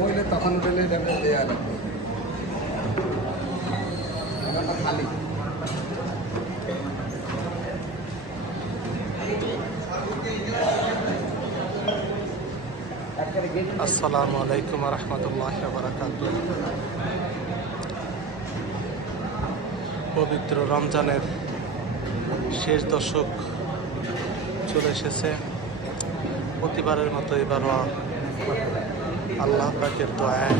মহিলা তখন পেলে দেওয়া লাগবে খালি। আসসালামু আলাইকুম রহমতুল্লাহি ওয়া বারাকাতুহু। পবিত্র রমজানের শেষ দশক চলে এসেছে। প্রতিবারের মতো এবারও আল্লাহ পাকের দয়ায়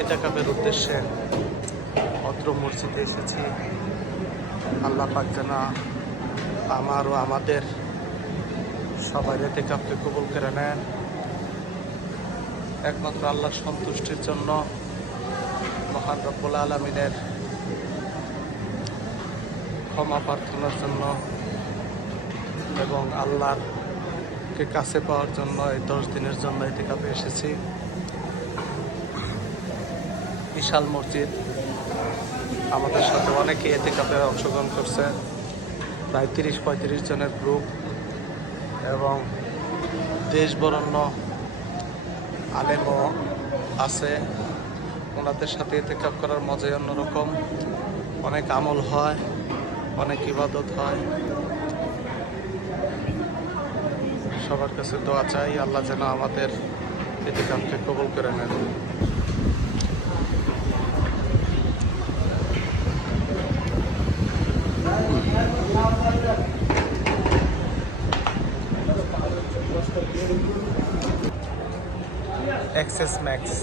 ইতিকাফের উদ্দেশ্যে অত্র মসজিদে এসেছি। আল্লাহ পাক যেন আমার ও আমাদের সবাই ইতিকাফকে কবুল করে নেন। একমাত্র আল্লাহর সন্তুষ্টির জন্য, মহান রব্বুল আলামিনের ক্ষমা প্রার্থনার জন্য এবং আল্লাহকে কাছে পাওয়ার জন্য এই 10 দিনের জন্য ইতিকাফে এসেছি। বিশাল মসজিদ, আমাদের সাথে অনেকে ইতিকাফে অংশগ্রহণ করছে, প্রায় 30-35 জনের গ্রুপ এবং দেশ বরেণ্য আলেমও আছে। ওনাদের সাথে ইতিকাফ করার মজাই অন্যরকম। অনেক আমল হয়, অনেক ইবাদত হয়। সবার কাছে দোয়া চাই, আল্লাহ যেন আমাদের ইতিকাফকে কবুল করে নেন। এক্সেস ম্যাক্স।